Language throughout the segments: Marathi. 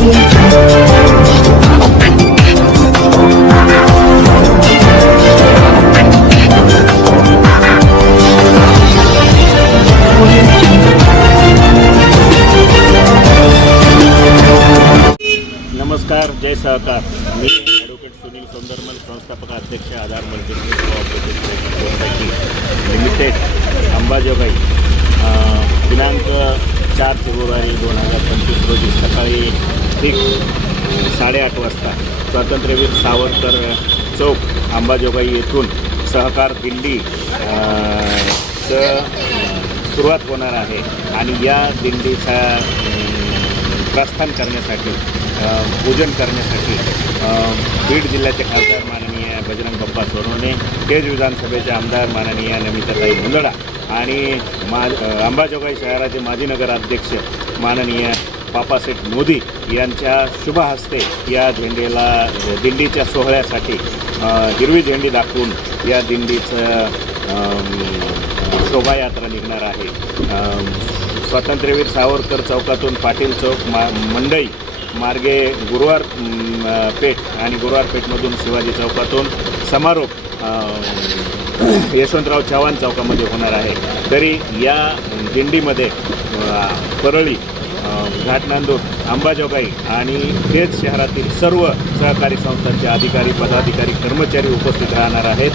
नमस्कार, जय सहकार. मी ॲडव्होकेट सुनील सौंदरमल, संस्थापक अध्यक्ष Aadhar multistate cooperative society limited, Ambajogai. दिनांक 4 फेब्रुवारी 2025 रोजी सकाळी ठीक 8:30 वाजता स्वातंत्र्यवीर सावरकर चौक अंबाजोगाई येथून सहकार दिंडी सुरुवात होणार आहे आणि या दिंडीचा प्रस्थान करण्यासाठी, पूजन करण्यासाठी बीड जिल्ह्याचे खासदार माननीय बजरंग बाप्पा सोनवणे, केज विधानसभेचे आमदार माननीय नमिताताई मुंदडा आणि अंबाजोगाई शहराचे माजी नगराध्यक्ष माननीय पापासेठ मोदी यांच्या शुभ हस्ते या दिंडीच्या सोहळ्यासाठी हिरवी झेंडी दाखवून या दिंडीचं शोभायात्रा निघणार आहे. स्वातंत्र्यवीर सावरकर चौकातून पाटील चौक मंडई मार्गे गुरुवार पेठ आणि गुरुवार पेठमधून शिवाजी चौकातून समारोप यशवंतराव चव्हाण चौकामध्ये होणार आहे. तरी या दिंडीमध्ये परळी, घाटनांदूर, अंबाजोगाई आणि केज शहरातील सर्व सहकारी संस्थांचे अधिकारी, पदाधिकारी, कर्मचारी उपस्थित राहणार आहेत.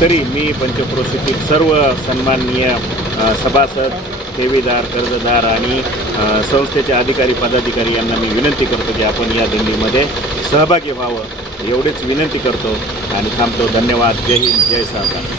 तरी मी पंचक्रोशीतील सर्व सन्माननीय सभासद, ठेवीदार, कर्जदार आणि संस्थेचे अधिकारी, पदाधिकारी यांना मी विनंती करतो की आपण या दिंडीमध्ये सहभागी व्हावं, एवढीच विनंती करतो आणि थांबतो. धन्यवाद. जय हिंद, जय सहकार.